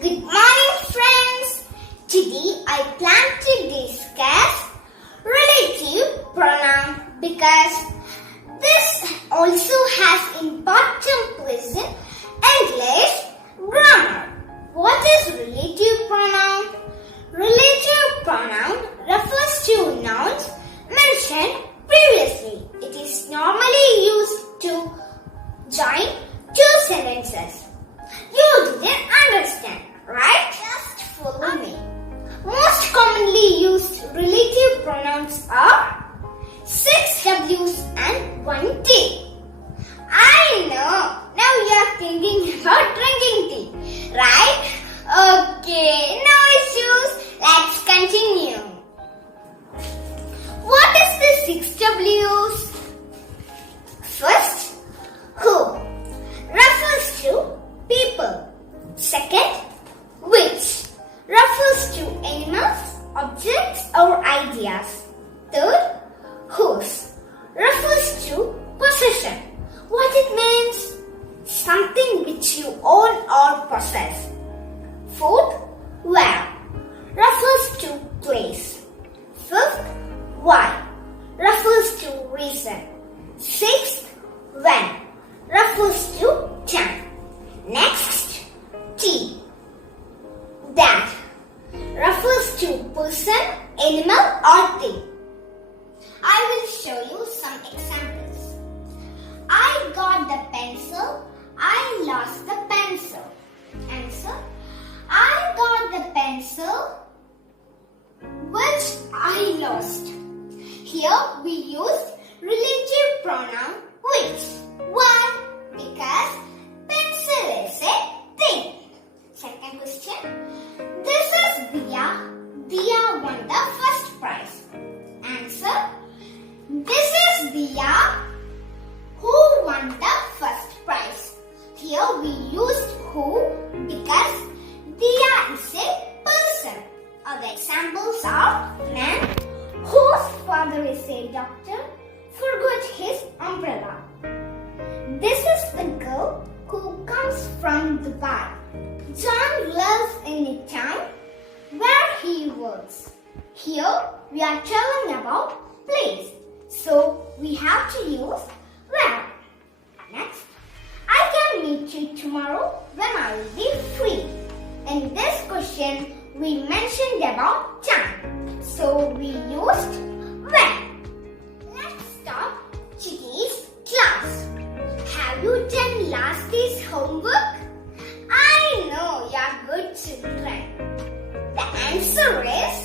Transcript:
Good morning, friends. Today I plan to discuss relative pronoun because this also has important place in English grammar. What is relative pronoun? Relative pronoun refers to nouns mentioned previously. It is normally used to join two sentences. You didn't understand, right? Just follow me. Most commonly used relative pronouns are 6 W's and 1 T. I know. Now you are thinking about drinking tea, right? Okay, no issues. Let's continue. What is the 6 W's? First, who refers to people. Second, which refers to animals, objects or ideas. Third, whose refers to possession. What it means? Something which you own or possess. Fourth, where refers to place. Fifth, why refers to reason. Sixth, when refers to time. Next, T, that refers to person, animal or thing. I will show you some examples. I got the pencil. I lost the pencil. Answer. I got the pencil which I lost. Here we use relative pronoun which. Why? Because pencil is a thing. Second question. This is Dia. Dia won the first prize. Answer. This is Dia who won the first prize. Here we used who because Dia is a person. Other examples are man whose father is a doctor forgot his umbrella. This is the girl who comes from Dubai. John lives in a town where he works. Here we are telling about place. So we have to use where. Next, I can meet you tomorrow when I will be free. In this question, we mentioned about time. So we used when. Let's start today's class. Have you done last day's homework? I know you are good children. The answer is